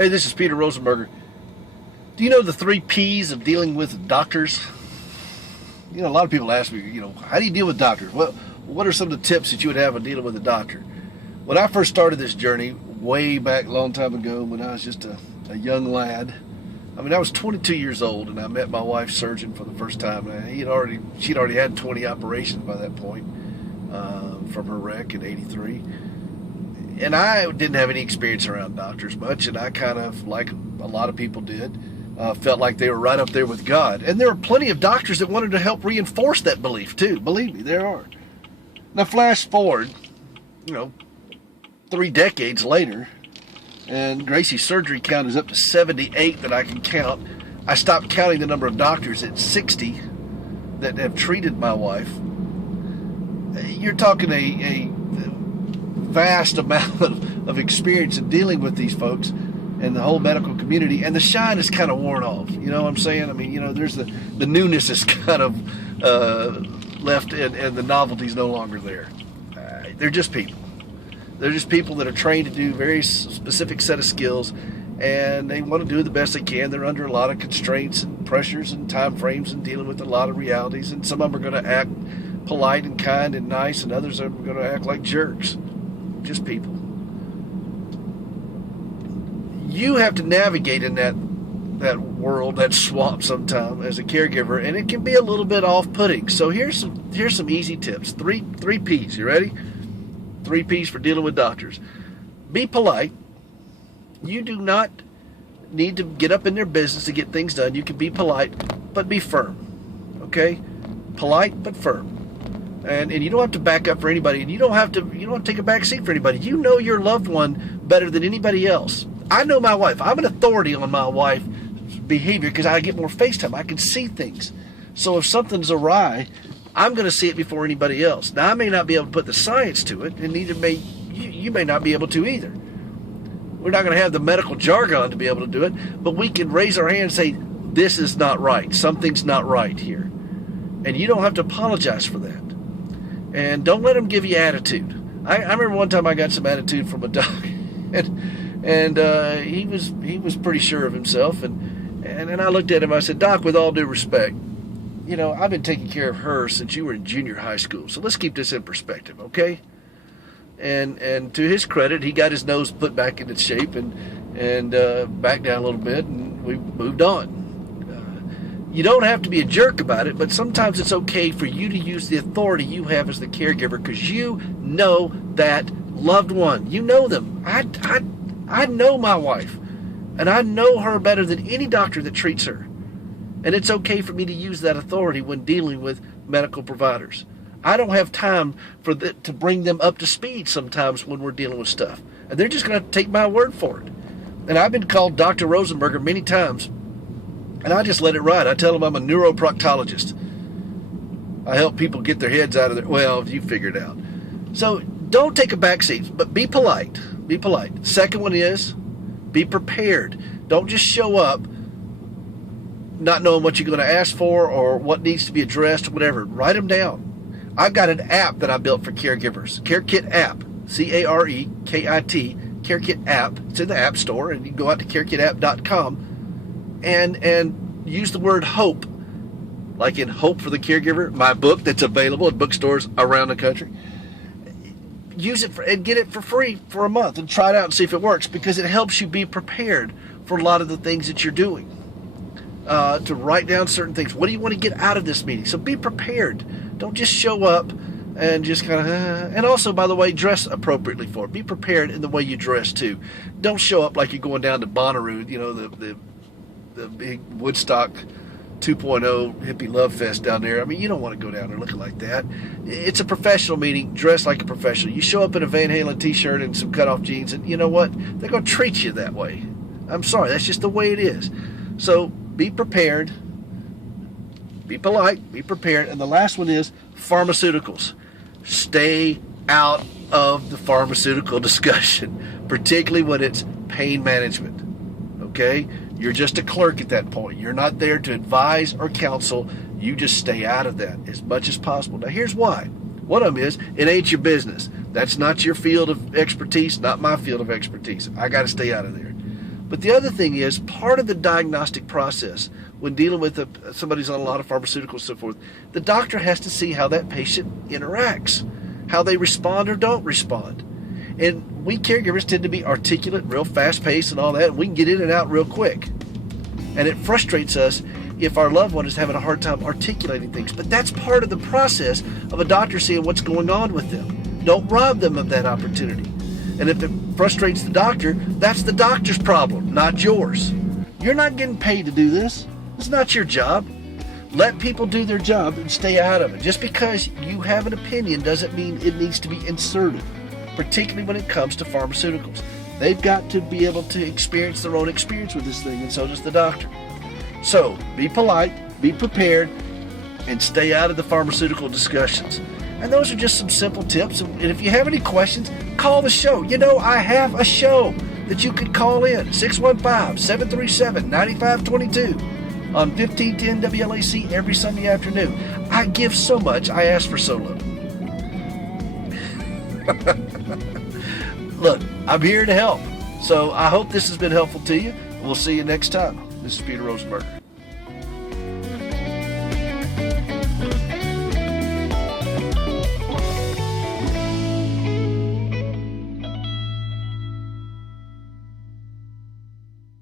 Hey, this is Peter Rosenberger. Do you know the 3 P's of dealing with doctors? You know, a lot of people ask me, how do you deal with doctors? Well, what are some of the tips that you would have on dealing with a doctor? When I first started this journey, way back a long time ago, when I was just a young lad, I was 22 years old, and I met my wife's surgeon for the first time. She'd already had 20 operations by that point from her wreck in '83. And I didn't have any experience around doctors much, and I kind of, like a lot of people did, felt like they were right up there with God. And there are plenty of doctors that wanted to help reinforce that belief too. Believe me, there are. Now flash forward, 3 decades later, and Gracie's surgery count is up to 78 that I can count. I stopped counting the number of doctors at 60 that have treated my wife. You're talking a vast amount of experience in dealing with these folks and the whole medical community, and the shine is kind of worn off. You know what I'm saying? There's the newness is kind of left, and the novelty's no longer there. They're just people. They're just people that are trained to do very specific set of skills, and they want to do the best they can. They're under a lot of constraints and pressures and time frames and dealing with a lot of realities, and some of them are going to act polite and kind and nice, and others are going to act like jerks. Just people. You have to navigate in that world, that swamp sometime as a caregiver, and it can be a little bit off-putting. So here's some easy tips. Three P's. You ready? 3 P's for dealing with doctors. Be polite. You do not need to get up in their business to get things done. You can be polite, but be firm. Okay? Polite but firm. And you don't have to back up for anybody, and you don't have to take a back seat for anybody. You know your loved one better than anybody else. I know my wife. I'm an authority on my wife's behavior because I get more FaceTime. I can see things. So if something's awry, I'm going to see it before anybody else. Now, I may not be able to put the science to it, and neither may you may not be able to either. We're not going to have the medical jargon to be able to do it, but we can raise our hand and say, this is not right. Something's not right here. And you don't have to apologize for that. And don't let them give you attitude. I remember one time I got some attitude from a doc, and he was pretty sure of himself, and I looked at him. I said, Doc, with all due respect, I've been taking care of her since you were in junior high school. So let's keep this in perspective, okay? And to his credit, he got his nose put back in its shape and back down a little bit, and we moved on. You don't have to be a jerk about it, but sometimes it's okay for you to use the authority you have as the caregiver because you know that loved one. You know them. I know my wife, and I know her better than any doctor that treats her. And it's okay for me to use that authority when dealing with medical providers. I don't have time to bring them up to speed sometimes when we're dealing with stuff. And they're just going to have to take my word for it. And I've been called Dr. Rosenberger many times. And I just let it ride. I tell them I'm a neuroproctologist. I help people get their heads out of well, you figure it out. So don't take a back seat, but be polite. Be polite. Second one is be prepared. Don't just show up not knowing what you're going to ask for or what needs to be addressed or whatever. Write them down. I've got an app that I built for caregivers. CareKit app. CareKit, CareKit app. It's in the App Store, and you can go out to carekitapp.com. And use the word hope, like in Hope for the Caregiver, my book that's available at bookstores around the country. Use it and get it for free for a month and try it out and see if it works, because it helps you be prepared for a lot of the things that you're doing. To write down certain things. What do you want to get out of this meeting? So be prepared. Don't just show up and just kind of, and also, by the way, dress appropriately for it. Be prepared in the way you dress too. Don't show up like you're going down to Bonnaroo, the big Woodstock 2.0 hippie love fest down there. You don't want to go down there looking like that. It's a professional meeting. Dress like a professional. You show up in a Van Halen t-shirt and some cutoff jeans, and you know what? They're going to treat you that way. I'm sorry. That's just the way it is. So be prepared. Be polite. Be prepared. And the last one is pharmaceuticals. Stay out of the pharmaceutical discussion, particularly when it's pain management. Okay? You're just a clerk at that point. You're not there to advise or counsel. You just stay out of that as much as possible. Now, here's why. One of them is, it ain't your business. That's not your field of expertise, not my field of expertise. I got to stay out of there. But the other thing is, part of the diagnostic process when dealing with somebody's on a lot of pharmaceuticals and so forth, the doctor has to see how that patient interacts, how they respond or don't respond. And we caregivers tend to be articulate, real fast-paced and all that, and we can get in and out real quick. And it frustrates us if our loved one is having a hard time articulating things. But that's part of the process of a doctor seeing what's going on with them. Don't rob them of that opportunity. And if it frustrates the doctor, that's the doctor's problem, not yours. You're not getting paid to do this. It's not your job. Let people do their job and stay out of it. Just because you have an opinion doesn't mean it needs to be inserted, particularly when it comes to pharmaceuticals. They've got to be able to experience their own experience with this thing, and so does the doctor. So be polite, be prepared, and stay out of the pharmaceutical discussions. And those are just some simple tips. And if you have any questions, call the show. You know, I have a show that you can call in, 615-737-9522 on 1510 WLAC every Sunday afternoon. I give so much, I ask for so little. Look, I'm here to help. So I hope this has been helpful to you. We'll see you next time. This is Peter Rosenberger.